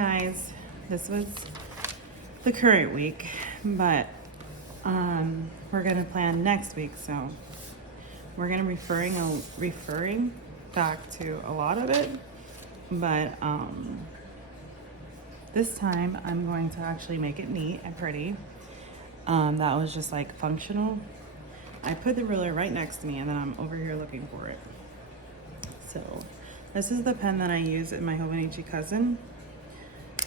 guys, this was the current week, but we're gonna plan next week, so we're gonna referring back to a lot of it, but this time I'm going to actually make it neat and pretty. That was just like functional. I put the ruler right next to me and then I'm over here looking for it. So this is the pen that I use in my Hobinichi Cousin,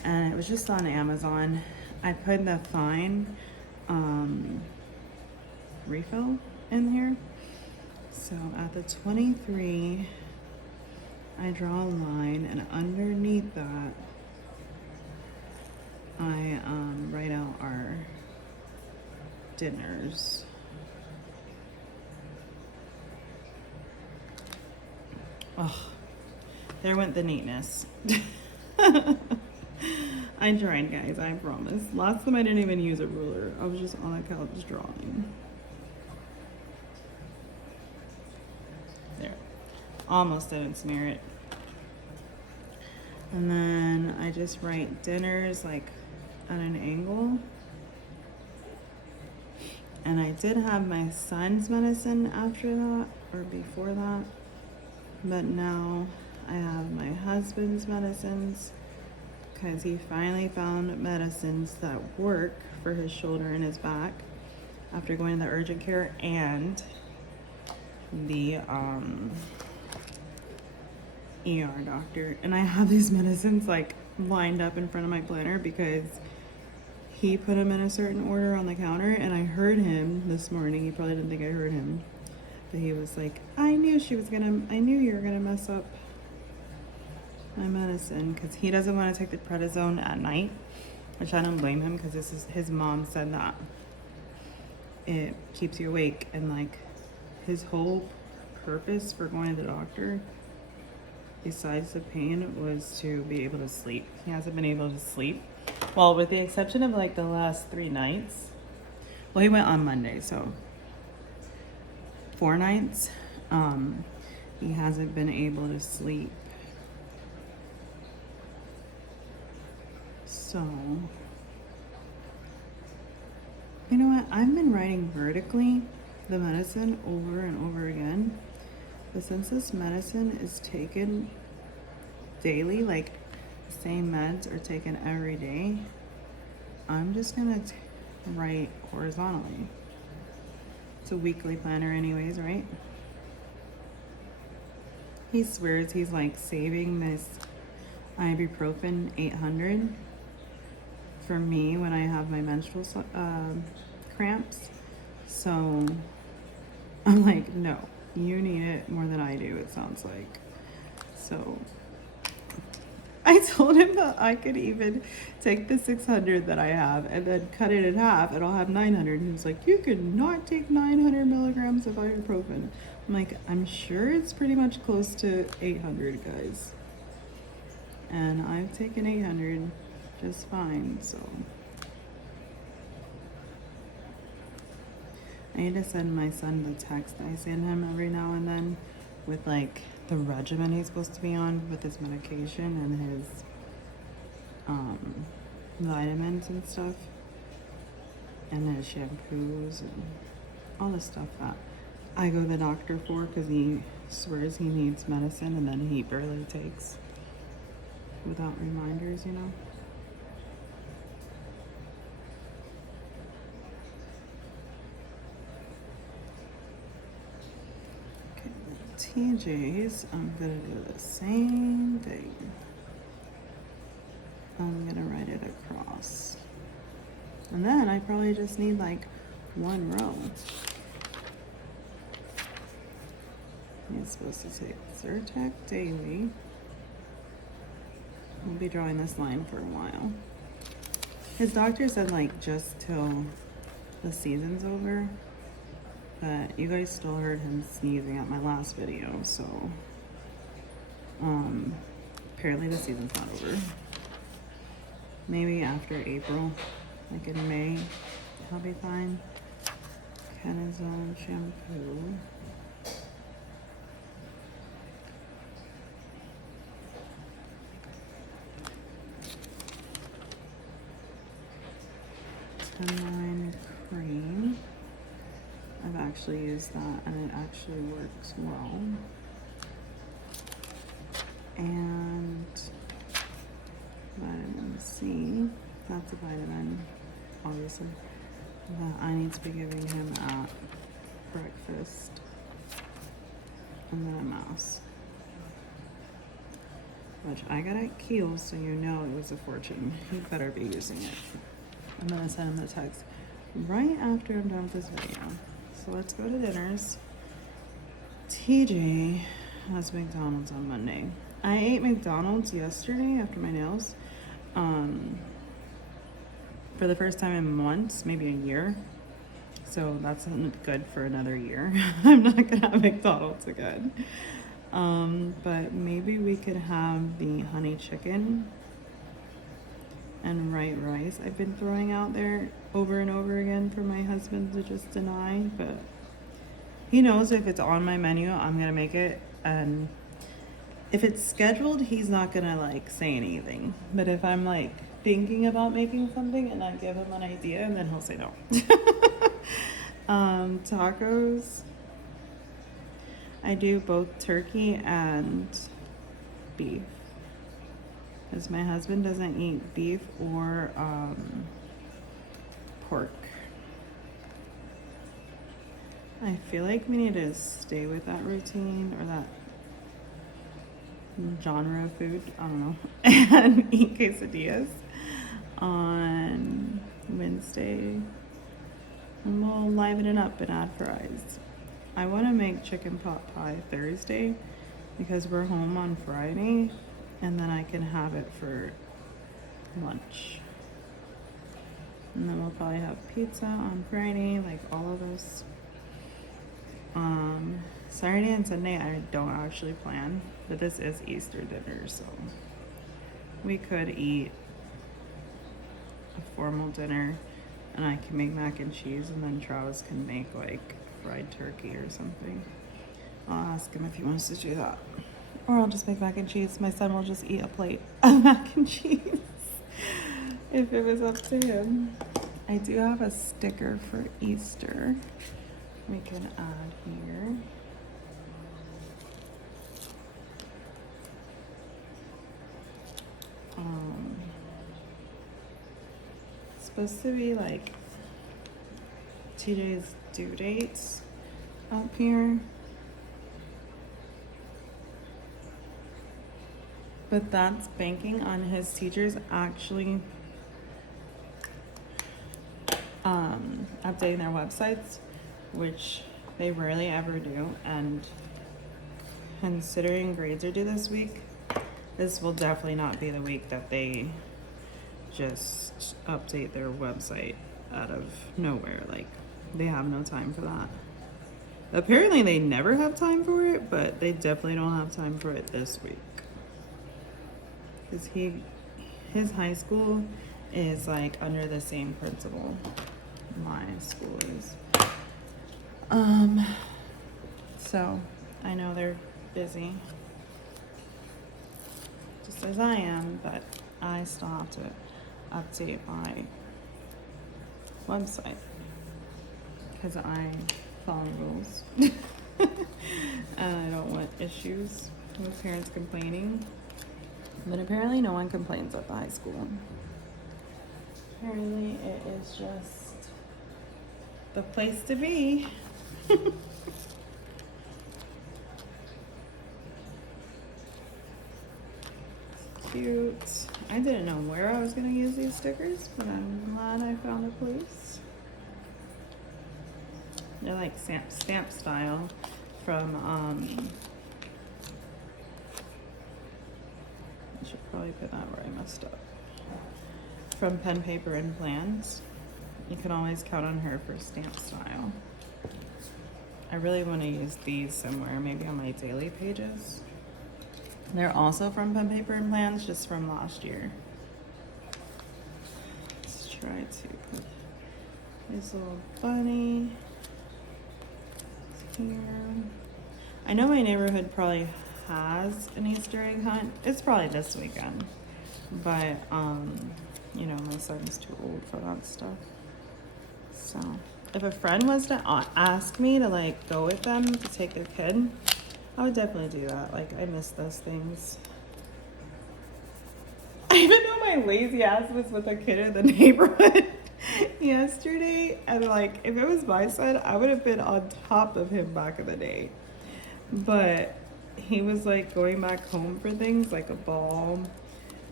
and it was just on Amazon. I put the fine refill in here. So at the 23, I draw a line, and underneath that, I write out our dinners. Oh, there went the neatness. I tried, guys, I promise. Last time I didn't even use a ruler. I was just on the couch drawing. There. Almost didn't smear it. And then I just write dinners like at an angle. And I did have my son's medicine after that, or before that. But now I have my husband's medicines, because he finally found medicines that work for his shoulder and his back after going to the urgent care and the ER doctor. And I have these medicines like lined up in front of my planner because he put them in a certain order on the counter, and I heard him this morning. He probably didn't think I heard him, but he was like, I knew you were gonna mess up my medicine, because he doesn't want to take the prednisone at night, which I don't blame him, because his mom said that it keeps you awake, and like his whole purpose for going to the doctor, besides the pain, was to be able to sleep. He hasn't been able to sleep, well, with the exception of like the last 3 nights. Well, he went on Monday, so 4 nights he hasn't been able to sleep. So, you know what? I've been writing vertically the medicine over and over again. But since this medicine is taken daily, like the same meds are taken every day, I'm just gonna write horizontally. It's a weekly planner anyways, right? He swears he's like saving this ibuprofen 800 for me when I have my menstrual cramps. So I'm like, no, you need it more than I do, it sounds like. So I told him that I could even take the 600 that I have and then cut it in half and I'll have 900. And he was like, you could not take 900 milligrams of ibuprofen. I'm like, I'm sure it's pretty much close to 800, guys. And I've taken 800 just fine, so. I need to send my son the text I send him every now and then with like the regimen he's supposed to be on with his medication and his vitamins and stuff, and his shampoos and all the stuff that I go to the doctor for, because he swears he needs medicine and then he barely takes without reminders, you know. TJ's, I'm gonna do the same thing. I'm gonna write it across. And then I probably just need like 1 row. He's supposed to take Zyrtec daily. We'll be drawing this line for a while. His doctor said like just till the season's over. But you guys still heard him sneezing at my last video, so apparently the season's not over. Maybe after April, like in May, he'll be fine. Kenazone shampoo. 10-line cream. I've actually used that and it actually works well. And vitamin C, that's a vitamin, obviously, that I need to be giving him at breakfast. And then a mouse, which I got at Kiehl's, so you know it was a fortune. You better be using it. I'm gonna send him the text right after I'm done with this video. So let's go to dinners. TJ has McDonald's on Monday. I ate McDonald's yesterday after my nails. For the first time in months, maybe a year. So that's good for another year. I'm not gonna have McDonald's again. But maybe we could have the honey chicken and white rice I've been throwing out there over and over again for my husband to just deny. But he knows if it's on my menu, I'm gonna make it. And if it's scheduled, he's not gonna like say anything. But if I'm like thinking about making something and I give him an idea, and then he'll say no. Tacos, I do both turkey and beef, because my husband doesn't eat beef or pork. I feel like we need to stay with that routine or that genre of food, I don't know, and eat quesadillas on Wednesday. And we'll liven it up and add fries. I want to make chicken pot pie Thursday because we're home on Friday, and then I can have it for lunch. And then we'll probably have pizza on Friday, like all of us. Saturday and Sunday I don't actually plan, but this is Easter dinner, so we could eat a formal dinner and I can make mac and cheese, and then Travis can make like fried turkey or something. I'll ask him if he wants to do that. Or I'll just make mac and cheese. My son will just eat a plate of mac and cheese if it was up to him. I do have a sticker for Easter we can add here. It's supposed to be like TJ's due dates up here. But that's banking on his teachers actually updating their websites, which they rarely ever do. And considering grades are due this week, this will definitely not be the week that they just update their website out of nowhere. Like, they have no time for that. Apparently they never have time for it, but they definitely don't have time for it this week. Because his high school is like under the same principal my school is. So I know they're busy, just as I am, but I still have to update my website because I follow rules. And I don't want issues with parents complaining. But apparently no one complains at the high school. Apparently it is just the place to be. Cute. I didn't know where I was going to use these stickers, but I'm glad I found a place. They're like stamp style from I should probably put that where I messed up. From Pen, Paper, and Plans. You can always count on her for stamp style. I really want to use these somewhere, maybe on my daily pages. They're also from Pen, Paper, and Plans, just from last year. Let's try to put his little bunny here. I know my neighborhood probably has an Easter egg hunt. It's probably this weekend, but you know, my son's too old for that stuff. So if a friend was to ask me to like go with them to take their kid, I would definitely do that. Like, I miss those things. I even know my lazy ass was with a kid in the neighborhood yesterday, and like, if it was my son, I would have been on top of him back in the day. But he was like going back home for things like a ball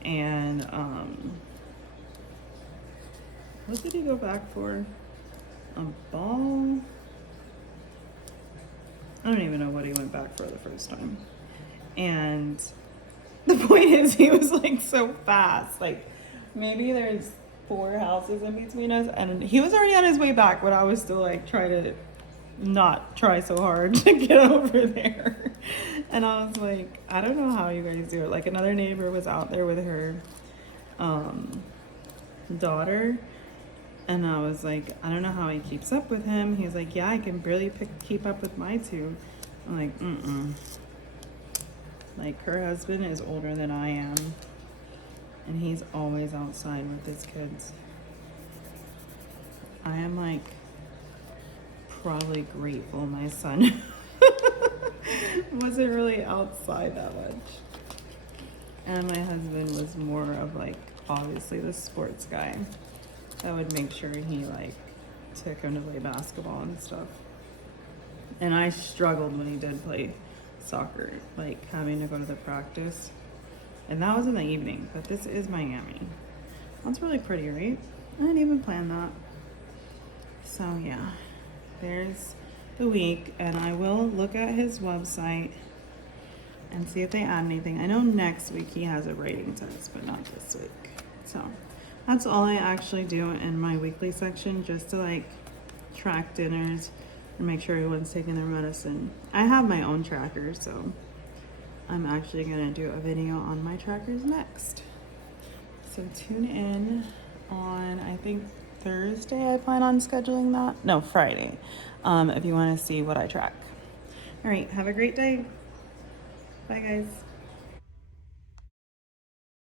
and what did he go back for? A ball? I don't even know what he went back for the first time. And the point is, he was like so fast. Like, maybe there's 4 houses in between us, and he was already on his way back, but I was still like trying to not try so hard to get over there. And I was like, I don't know how you guys do it. Like, another neighbor was out there with her daughter, and I was like, I don't know how he keeps up with him. He was like, yeah, I can barely keep up with my 2. I'm like, like, her husband is older than I am, and he's always outside with his kids. I am like probably grateful my son wasn't really outside that much. And my husband was more of like, obviously, the sports guy that would make sure he like took him to play basketball and stuff. And I struggled when he did play soccer, like having to go to the practice. And that was in the evening, but this is Miami. That's really pretty, right? I didn't even plan that. So yeah, there's the week, and I will look at his website and see if they add anything. I know next week he has a writing test, but not this week. So that's all I actually do in my weekly section, just to like track dinners and make sure everyone's taking their medicine. I have my own tracker, so I'm actually gonna do a video on my trackers next. So tune in on, I think, Thursday I plan on scheduling that. No, Friday, if you want to see what I track. All right, have a great day. Bye, guys.